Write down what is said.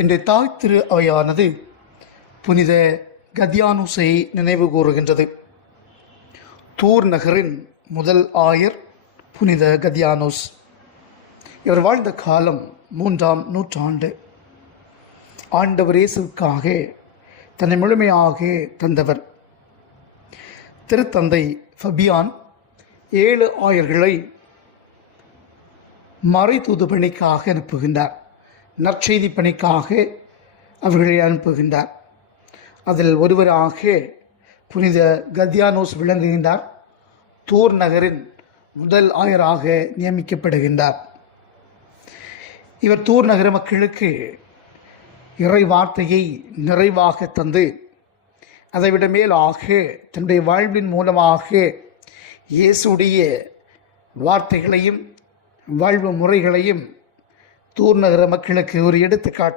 இன்றைய தாய் திரு அவையானது புனித கத்யானுஸை நினைவு கூறுகின்றது. தூர் நகரின் முதல் ஆயர் புனித கத்யானுஸ். இவர் வாழ்ந்த காலம் 3ஆம் நூற்றாண்டு. ஆண்டவர் இயேசுவுக்காக தன்னை முழுமையாக தந்தவர். திருத்தந்தை ஃபபியான் 7 ஆயர்களை மறை தூது பணிக்காக அனுப்புகின்றார். நற்செய்தி பணிக்காக அவர்களை அனுப்புகின்றார். அதில் ஒருவராக புனித கத்யானோஸ் விளங்குகின்றார். தூர் நகரின் முதல் ஆயராக நியமிக்கப்படுகின்றார். இவர் தூர் நகர மக்களுக்கு இறை வார்த்தையை நிறைவாக தந்து, அதைவிட மேலாக தன்னுடைய வாழ்வின் மூலமாக இயேசுடைய வார்த்தைகளையும் வாழ்வு முறைகளையும் தூர் நகர மக்களுக்கு ஒரு எடுத்துக்காட்டாக